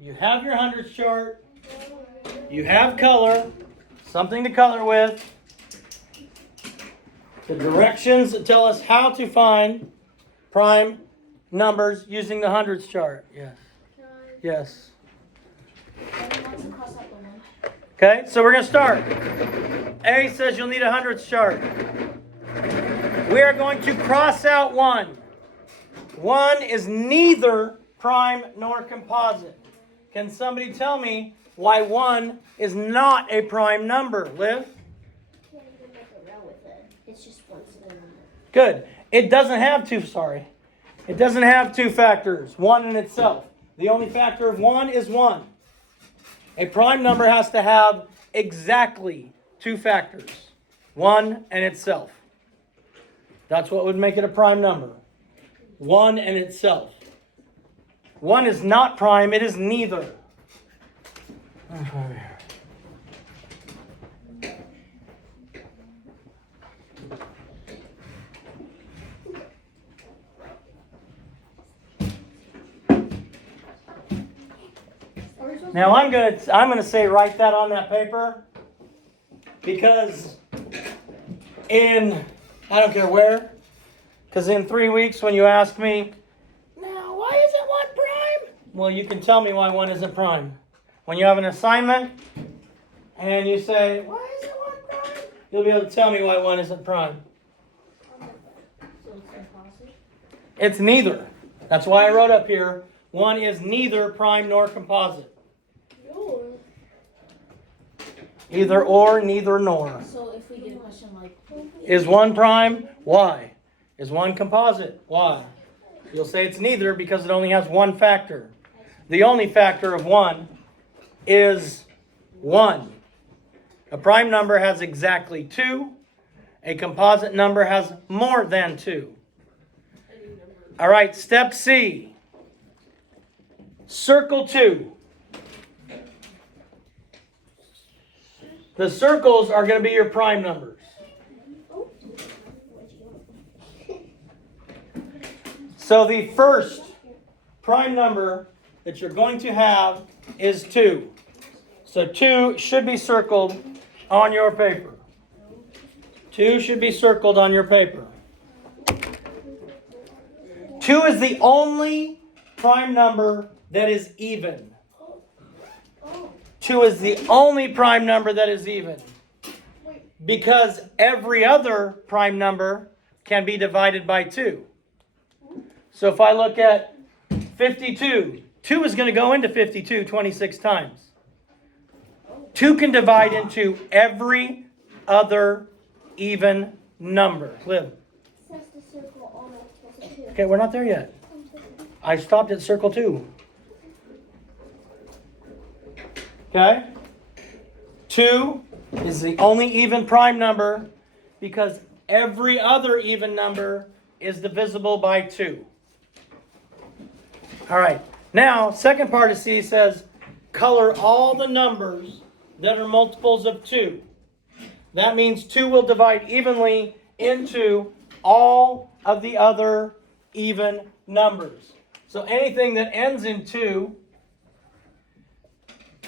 You have your hundredths chart. You have color, something to color with. The directions that tell us how to find prime numbers using the hundredths chart. Yes. Yes. Okay, so we're going to start. A says you'll need a hundredths chart. We are going to cross out 1. 1 is neither prime nor composite. Can somebody tell me why 1 is not a prime number? Liv? It's just one single number. Good. It doesn't have two, It doesn't have two factors, 1 in itself. The only factor of 1 is 1. A prime number has to have exactly two factors, 1 and itself. That's what would make it a prime number. 1 and itself. 1 is not prime, it is neither. Now I'm gonna say write that on that paper, because I don't care where, because in 3 weeks when you ask me, now why isn't 1 prime? Well, you can tell me why 1 isn't prime. When you have an assignment and you say, why isn't 1 prime? You'll be able to tell me why 1 isn't prime. So it's composite? It's neither. That's why I wrote up here, 1 is neither prime nor composite. Either or, neither nor. So if we get a question like, Is 1 prime? Why? Is 1 composite? Why? You'll say it's neither because it only has one factor. The only factor of 1 is 1. A prime number has exactly 2. A composite number has more than 2. All right, step C. Circle 2. The circles are going to be your prime numbers. So the first prime number that you're going to have is 2. So 2 should be circled on your paper. 2 should be circled on your paper. 2 is the only prime number that is even. 2 is the only prime number that is even. Because every other prime number can be divided by 2. So if I look at 52, 2 is going to go into 52 26 times. 2 can divide into every other even number. Liv. Okay, we're not there yet. I stopped at circle 2. Okay? 2 is the only even prime number because every other even number is divisible by 2. All right. Now, second part of C says, color all the numbers that are multiples of 2. That means 2 will divide evenly into all of the other even numbers. So anything that ends in 2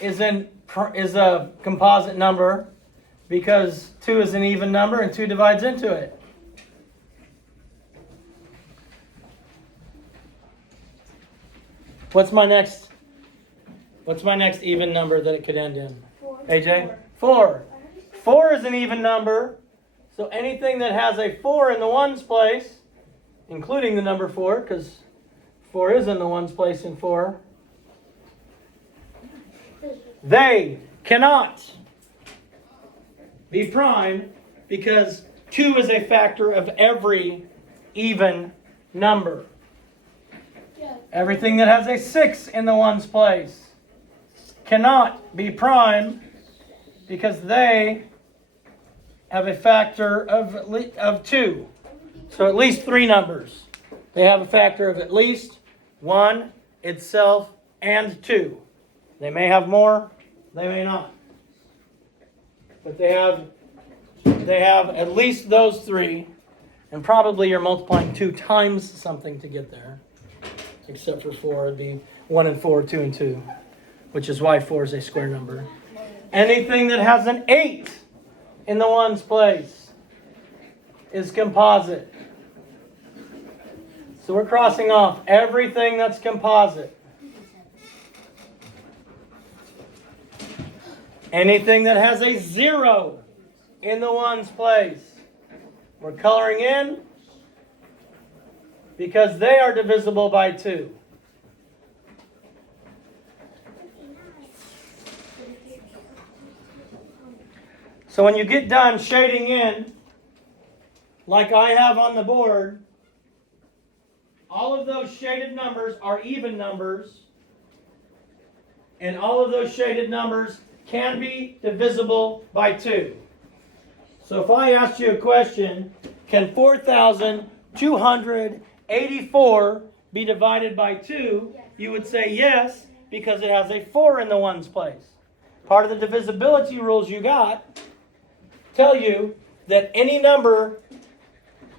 is a composite number because 2 is an even number and 2 divides into it. What's my next even number that it could end in? 4. AJ? 4. 4 is an even number. So anything that has a 4 in the ones place, including the number 4, because 4 is in the ones place in 4, they cannot be prime because 2 is a factor of every even number. Everything that has a 6 in the ones place cannot be prime because they have a factor of 2. So at least 3 numbers. They have a factor of at least 1, itself, and 2. They may have more, they may not. But they have at least those 3, and probably you're multiplying 2 times something to get there. Except for 4, it'd be 1 and 4, 2 and 2. which is why 4 is a square number. Anything that has an 8 in the ones place is composite. So we're crossing off everything that's composite. Anything that has a 0 in the ones place, we're coloring in because they are divisible by 2. So when you get done shading in, like I have on the board, all of those shaded numbers are even numbers, and all of those shaded numbers can be divisible by 2. So if I asked you a question, can 4,284 be divided by 2? You would say yes, because it has a 4 in the ones place. Part of the divisibility rules you got tell you that any number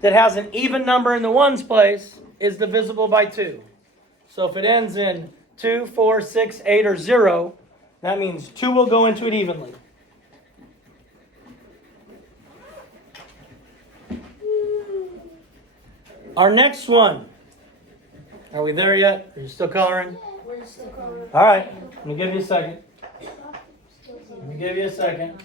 that has an even number in the ones place is divisible by 2. So if it ends in 2, 4, 6, 8, or 0, that means 2 will go into it evenly. Our next one. Are we there yet? Are you still coloring? We're still coloring. All right. Let me give you a second. Let me give you a second.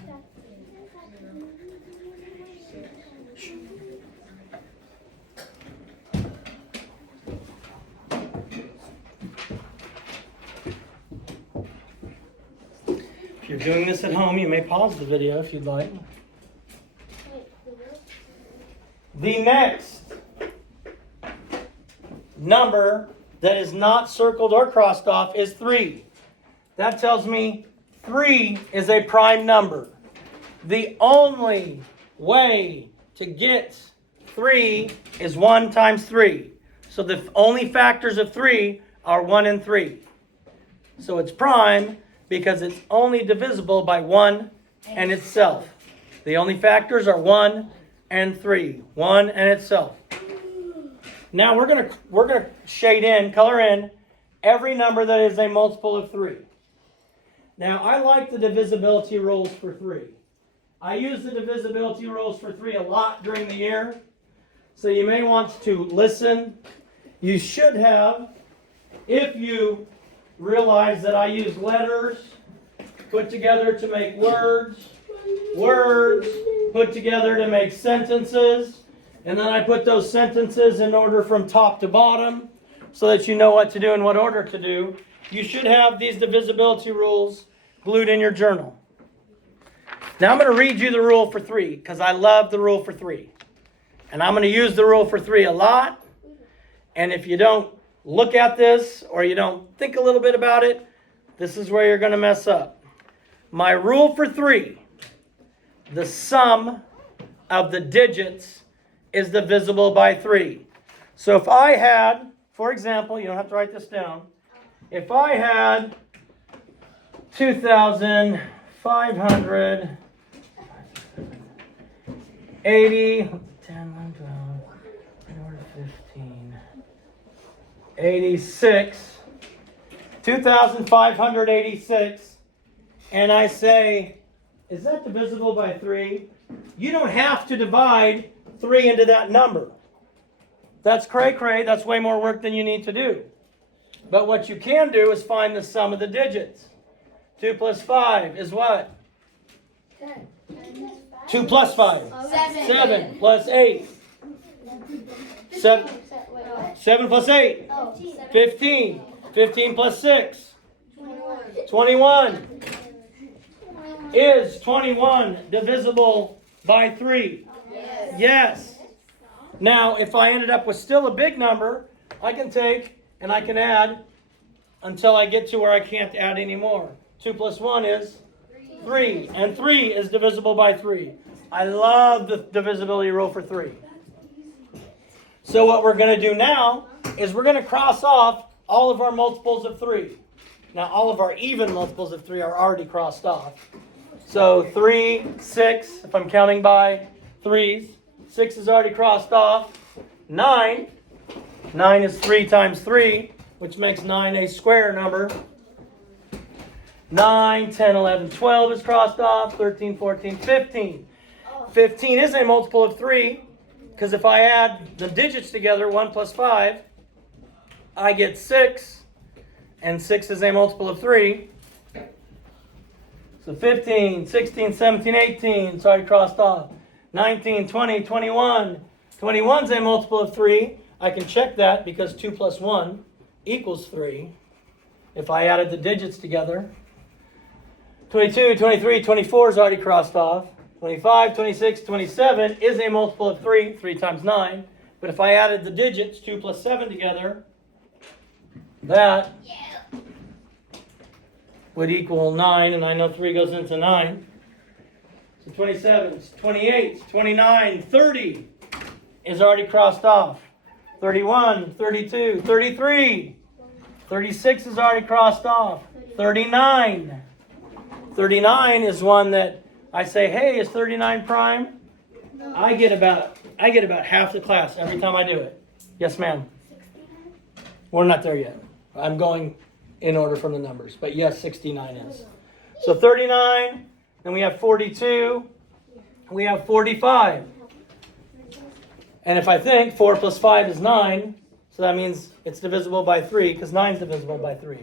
If you're doing this at home, you may pause the video if you'd like. The next number that is not circled or crossed off is 3. That tells me 3 is a prime number. The only way to get 3 is 1 times 3. So the only factors of 3 are 1 and 3. So it's prime because it's only divisible by 1 and itself. The only factors are 1 and 3. 1 and itself. Now we're gonna shade in, color in every number that is a multiple of 3. Now I like the divisibility rules for 3. I use the divisibility rules for 3 a lot during the year. So you may want to listen. You should have, if you realize that I use letters put together to make words, words put together to make sentences, and then I put those sentences in order from top to bottom so that you know what to do and what order to do. You should have these divisibility rules glued in your journal. Now I'm going to read you the rule for 3 because I love the rule for 3. And I'm going to use the rule for 3 a lot. And if you don't look at this or you don't think a little bit about it, this is where you're going to mess up. My rule for 3, the sum of the digits is divisible by 3. So if I had, for example, you don't have to write this down. If I had 2,580, 10, 11, 12, 15, 86, 2,586, and I say, is that divisible by 3? You don't have to divide 3 into that number. That's cray-cray. That's way more work than you need to do. But what you can do is find the sum of the digits. 2 plus 5 is what? 10. 2 plus 5. 7 plus 8. 7 plus 8. 15. 15 plus 6. 21. Is 21 divisible by 3? Yes. Now, if I ended up with still a big number, I can take and I can add until I get to where I can't add anymore. 2 plus 1 is 3. And 3 is divisible by 3. I love the divisibility rule for 3. So what we're going to do now is we're going to cross off all of our multiples of 3. Now, all of our even multiples of 3 are already crossed off. So 3, 6, if I'm counting by 3s, 6 is already crossed off. 9 is 3 times 3, which makes 9 a square number. 9, 10, 11, 12 is crossed off. 13, 14, 15. 15 is a multiple of 3, because if I add the digits together, 1 plus 5, I get 6, and 6 is a multiple of 3. So 15, 16, 17, 18, it's already crossed off. 19, 20, 21. 21 is a multiple of 3. I can check that because 2 plus 1 equals 3. If I added the digits together. 22, 23, 24 is already crossed off. 25, 26, 27 is a multiple of 3. 3 times 9. But if I added the digits, 2 plus 7 together, that would equal 9. And I know 3 goes into 9. So 27, 28, 29, 30 is already crossed off. 31, 32, 33. 36 is already crossed off. 39. 39 is one that I say, hey, is 39 prime? No. I get about half the class every time I do it. Yes, ma'am. 69? We're not there yet. I'm going in order from the numbers. But yes, 69 is. So 39, then we have 42, we have 45. And if I think 4 plus 5 is 9, so that means it's divisible by 3, because 9 is divisible by 3.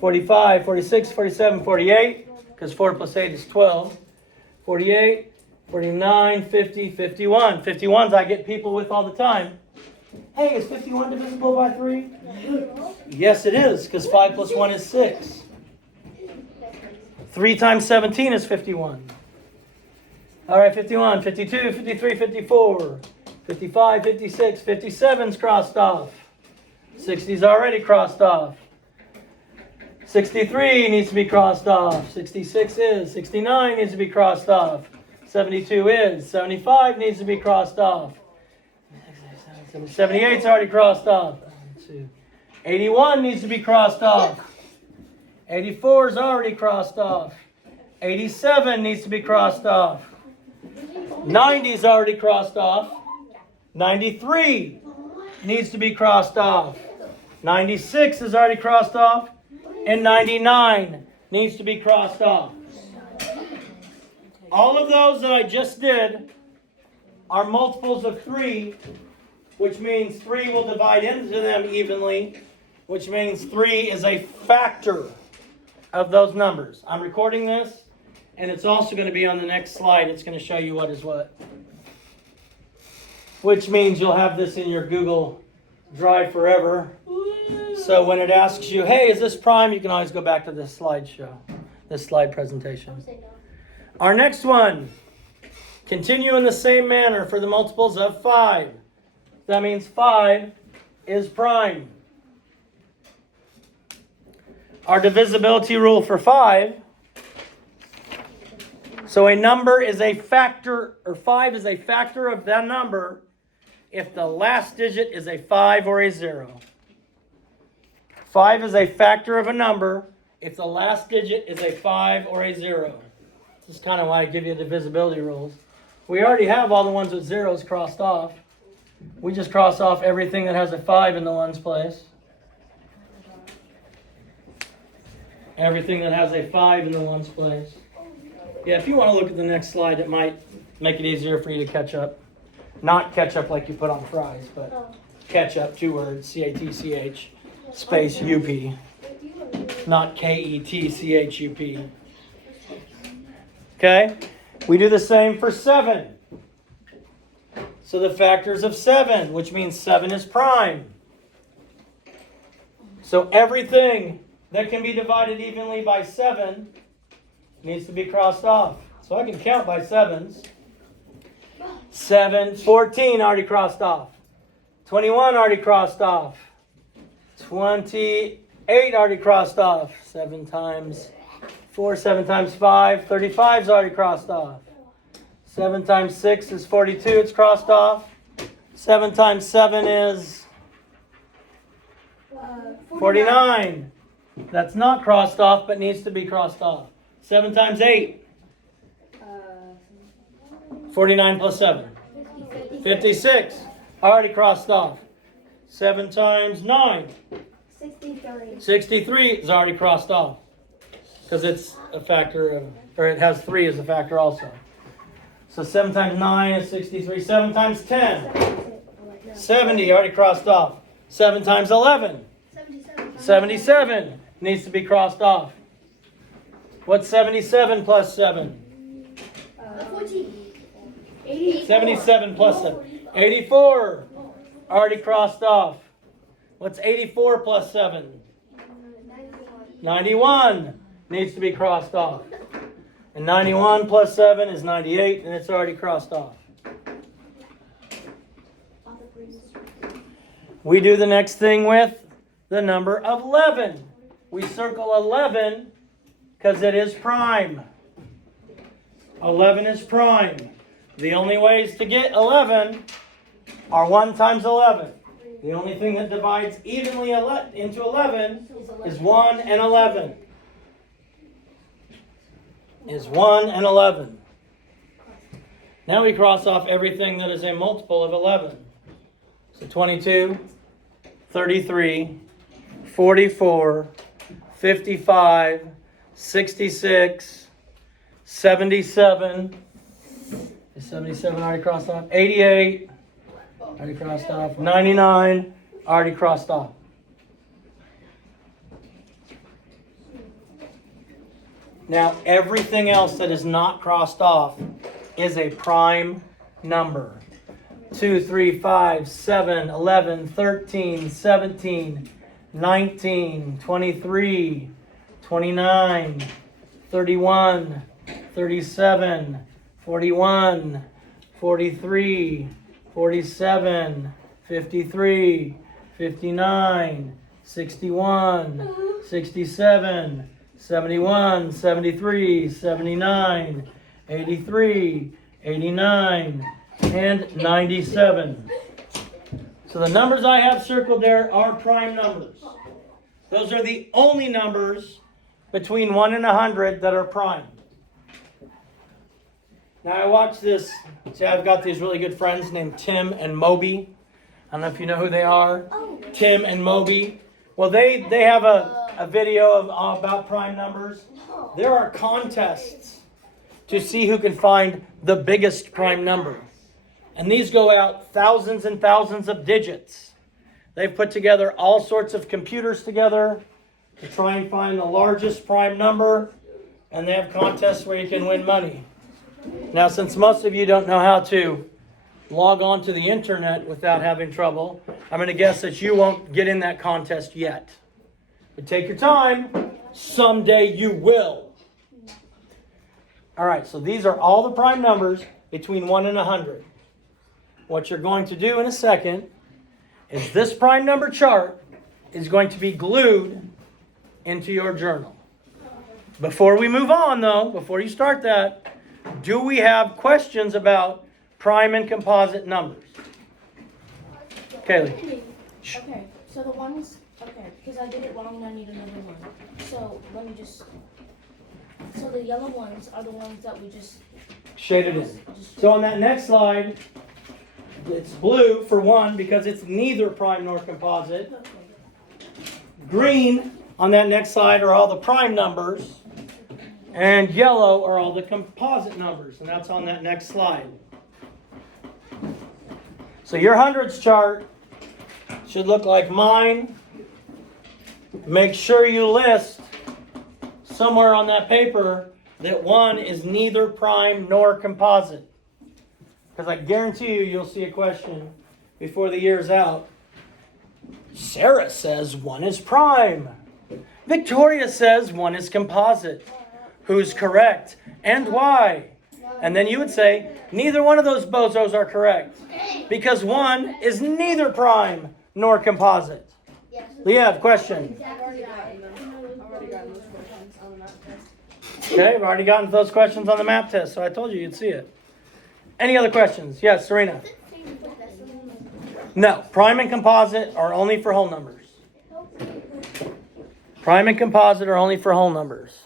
45, 46, 47, 48, because 4 plus 8 is 12. 48, 49, 50, 51. 51s I get people with all the time. Hey, is 51 divisible by 3? Yes, it is, because 5 plus 1 is 6. 3 times 17 is 51. All right, 51, 52, 53, 54, 55, 56, 57's crossed off. 60's already crossed off. 63 needs to be crossed off. 66 is. 69 needs to be crossed off. 72 is. 75 needs to be crossed off. 78's already crossed off. 81 needs to be crossed off. 84 is already crossed off. 87 needs to be crossed off. 90 is already crossed off. 93 needs to be crossed off. 96 is already crossed off. And 99 needs to be crossed off. All of those that I just did are multiples of 3, which means 3 will divide into them evenly, which means 3 is a factor of those numbers. I'm recording this, and it's also going to be on the next slide. It's going to show you what is what. Which means you'll have this in your Google Drive forever. So when it asks you, hey, is this prime? You can always go back to this slideshow, this slide presentation. Our next one, continue in the same manner for the multiples of 5. That means 5 is prime. Our divisibility rule for 5. So a number is a factor, or 5 is a factor of that number if the last digit is a 5 or a 0. 5 is a factor of a number if the last digit is a 5 or a 0. This is kind of why I give you the divisibility rules. We already have all the ones with zeros crossed off. We just cross off everything that has a 5 in the ones place. Everything that has a 5 in the ones place. Yeah, if you want to look at the next slide, it might make it easier for you to catch up. Not ketchup like you put on fries, but ketchup, 2 words, C-A-T-C-H, space U-P. Not K-E-T-C-H-U-P. Okay? We do the same for 7. So the factors of 7, which means 7 is prime. So everything that can be divided evenly by 7 needs to be crossed off. So I can count by 7s. 7, 14 already crossed off. 21 already crossed off. 28 already crossed off. 7 times 4, 7 times 5, 35 is already crossed off. 7 times 6 is 42, it's crossed off. 7 times 7 is 49. That's not crossed off, but needs to be crossed off. 7 times 8. 49 plus 7. 56. Already crossed off. 7 times 9. 63. 63 is already crossed off. because it's a factor of, or it has 3 as a factor also. So 7 times 9 is 63. 7 times 10, 70, already crossed off. 7 times 11, 77 needs to be crossed off. What's 77 plus 7? 77 plus 7. 84, already crossed off. What's 84 plus 7? 91 needs to be crossed off. And 91 plus 7 is 98, and it's already crossed off. We do the next thing with the number of 11. We circle 11 because it is prime. 11 is prime. The only ways to get 11 are 1 times 11. The only thing that divides evenly into 11 is 1 and 11. Is 1 and 11. Now we cross off everything that is a multiple of 11. So 22, 33, 44, 55, 66, 77. Is 77 already crossed off? 88, already crossed off. 99, already crossed off. Now, everything else that is not crossed off is a prime number. 2, 3, 5, 7, 11, 13, 17, 19, 23, 29, 31, 37, 41, 43, 47, 53, 59, 61, 67, 71, 73, 79, 83, 89, and 97. So the numbers I have circled there are prime numbers. Those are the only numbers between 1 and 100 that are prime. Now I watch this. See, I've got these really good friends named Tim and Moby. I don't know if you know who they are. Tim and Moby. Well, they have a video about prime numbers. There are contests to see who can find the biggest prime number. And these go out thousands and thousands of digits. They've put together all sorts of computers together to try and find the largest prime number. And they have contests where you can win money. Now, since most of you don't know how to log on to the internet without having trouble, I'm going to guess that you won't get in that contest yet. But take your time. Someday you will. All right, so these are all the prime numbers between 1 and 100. What you're going to do in a second is this prime number chart is going to be glued into your journal. Before we move on, though, before you start that, do we have questions about prime and composite numbers? Kaylee. Okay, so the ones, okay, because I did it wrong and I need another one. So let me just, so the yellow ones are the ones that we just Shaded in. So on that next slide, it's blue for 1 because it's neither prime nor composite. Green on that next slide are all the prime numbers. And yellow are all the composite numbers. And that's on that next slide. So your hundreds chart should look like mine. Make sure you list somewhere on that paper that 1 is neither prime nor composite. Because I guarantee you'll see a question before the year's out. Sarah says 1 is prime. Victoria says 1 is composite. Who's correct and why? And then you would say, neither one of those bozos are correct. Because 1 is neither prime nor composite. Leah, question. Okay, we've already gotten those questions on the map test, so I told you you'd see it. Any other questions? Yes, Serena. No, prime and composite are only for whole numbers. Prime and composite are only for whole numbers.